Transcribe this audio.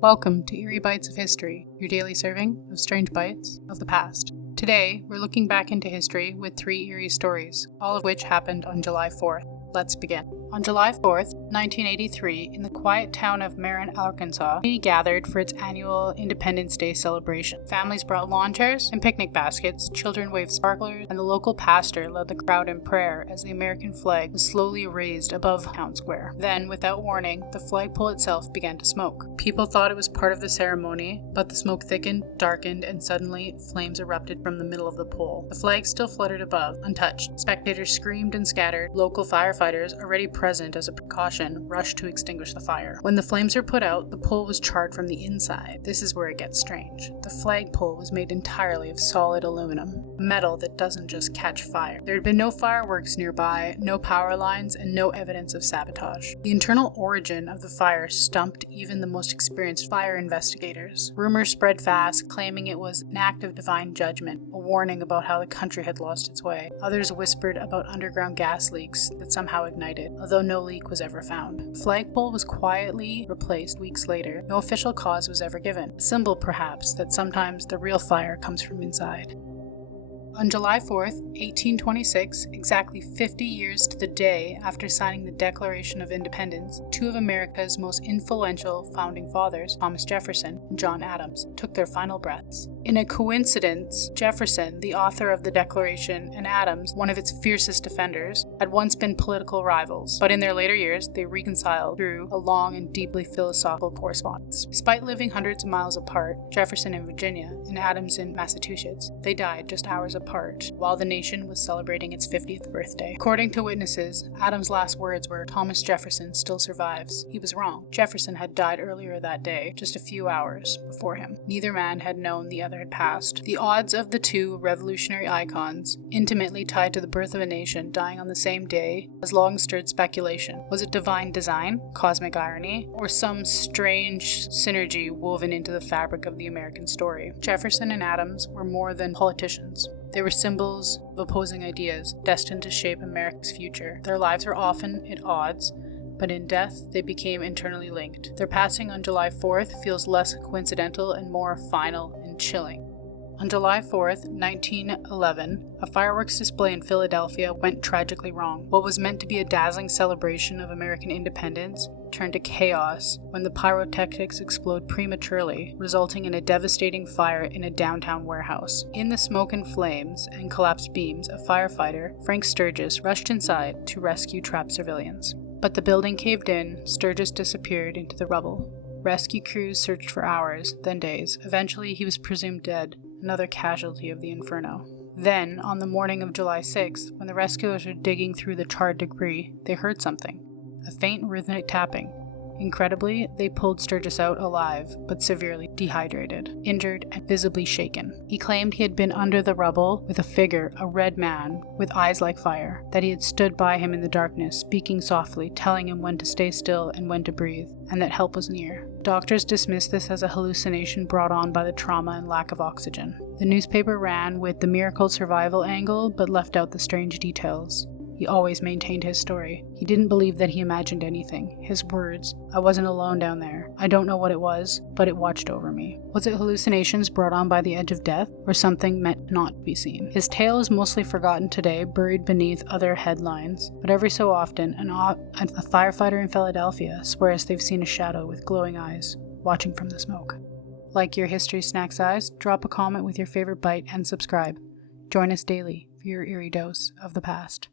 Welcome to Eerie Bites of History, your daily serving of strange bites of the past. Today, we're looking back into history with 3 eerie stories, all of which happened on July 4th. Let's begin. On July 4th, 1983, in the quiet town of Marin, Arkansas, community gathered for its annual Independence Day celebration. Families brought lawn chairs and picnic baskets, children waved sparklers, and the local pastor led the crowd in prayer as the American flag was slowly raised above town square. Then, without warning, the flagpole itself began to smoke. People thought it was part of the ceremony, but the smoke thickened, darkened, and suddenly flames erupted from the middle of the pole. The flag still fluttered above, untouched. Spectators screamed and scattered. Local firefighters, already present as a precaution, rushed to extinguish the fire. When the flames were put out, the pole was charred from the inside. This is where it gets strange. The flagpole was made entirely of solid aluminum, metal that doesn't just catch fire. There had been no fireworks nearby, no power lines, and no evidence of sabotage. The internal origin of the fire stumped even the most experienced fire investigators. Rumors spread fast, claiming it was an act of divine judgment, a warning about how the country had lost its way. Others whispered about underground gas leaks that somehow ignited, although no leak was ever found. The flagpole was quietly replaced weeks later. No official cause was ever given, a symbol perhaps that sometimes the real fire comes from inside. On July 4th, 1826, exactly 50 years to the day after signing the Declaration of Independence, 2 of America's most influential founding fathers, Thomas Jefferson and John Adams, took their final breaths. In a coincidence, Jefferson, the author of the Declaration, and Adams, one of its fiercest defenders, had once been political rivals, but in their later years they reconciled through a long and deeply philosophical correspondence. Despite living hundreds of miles apart, Jefferson in Virginia and Adams in Massachusetts, they died just hours apart while the nation was celebrating its 50th birthday. According to witnesses, Adams' last words were, "Thomas Jefferson still survives." He was wrong. Jefferson had died earlier that day, just a few hours before him. Neither man had known the other had passed. The odds of the 2 revolutionary icons, intimately tied to the birth of a nation, dying on the same day has long stirred speculation. Was it divine design, cosmic irony, or some strange synergy woven into the fabric of the American story? Jefferson and Adams were more than politicians. They were symbols of opposing ideas, destined to shape America's future. Their lives were often at odds, but in death they became internally linked. Their passing on July 4th feels less coincidental and more final and chilling. On July 4th, 1911, a fireworks display in Philadelphia went tragically wrong. What was meant to be a dazzling celebration of American independence turned to chaos when the pyrotechnics exploded prematurely, resulting in a devastating fire in a downtown warehouse. In the smoke and flames and collapsed beams, a firefighter, Frank Sturges, rushed inside to rescue trapped civilians. But the building caved in, Sturges disappeared into the rubble. Rescue crews searched for hours, then days. Eventually, he was presumed dead, another casualty of the inferno. Then, on the morning of July 6th, when the rescuers were digging through the charred debris, they heard something. A faint rhythmic tapping. Incredibly, they pulled Sturges out alive, but severely dehydrated, injured, and visibly shaken. He claimed he had been under the rubble with a figure, a red man, with eyes like fire, that he had stood by him in the darkness, speaking softly, telling him when to stay still and when to breathe, and that help was near. Doctors dismissed this as a hallucination brought on by the trauma and lack of oxygen. The newspaper ran with the miracle survival angle, but left out the strange details. He always maintained his story. He didn't believe that he imagined anything. His words, "I wasn't alone down there. I don't know what it was, but it watched over me." Was it hallucinations brought on by the edge of death, or something meant not to be seen? His tale is mostly forgotten today, buried beneath other headlines, but every so often, a firefighter in Philadelphia swears they've seen a shadow with glowing eyes, watching from the smoke. Like your History Snack Size, drop a comment with your favorite bite and subscribe. Join us daily for your eerie dose of the past.